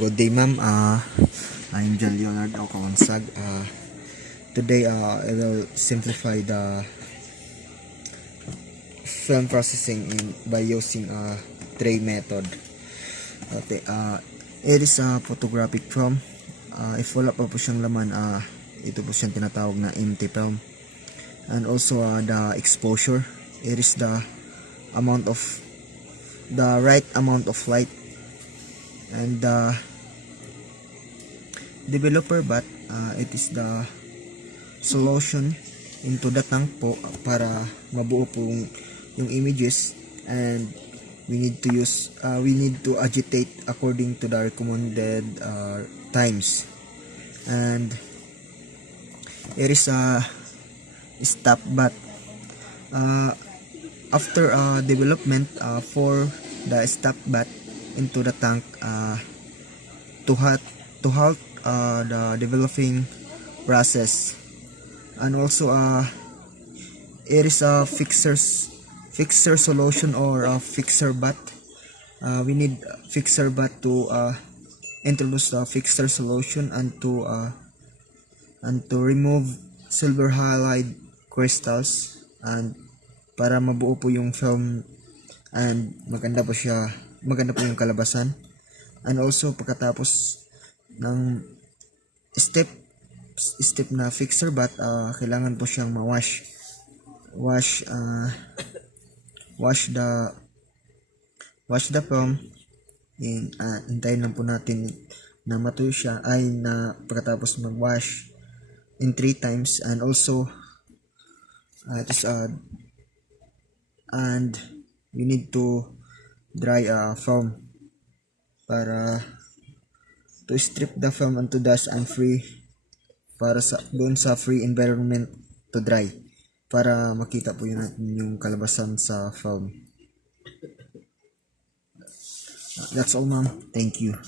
Good day, ma'am. I'm John Leonard Okawansag. Today, I will simplify the film processing by using a tray method. Okay, it is a photographic film. If wala pa po siyang laman, ito po siyang tinatawag na empty film. And also the exposure. It is the right amount of light. And the developer bath, it is the solution into the tank po para mabuo po yung images, and we need to agitate according to the recommended times. And it is a stop bath. After development for the stop bath into the tank, to halt the developing process. And also it is a fixer solution or a fixer bath. We need fixer bath to introduce the fixer solution and to remove silver halide crystals, and para mabuo po yung film and maganda po yung kalabasan. And also pagkatapos ng step na fixer bath, kailangan po siyang wash the film. Hintayin lang po natin na matuyo siya, na pagkatapos mag-wash in 3 times. And also and we need to dry film para to strip the film onto dust and free, para doon sa free environment to dry, para makita po yun natin yung kalabasan sa film. That's all, ma'am. Thank you.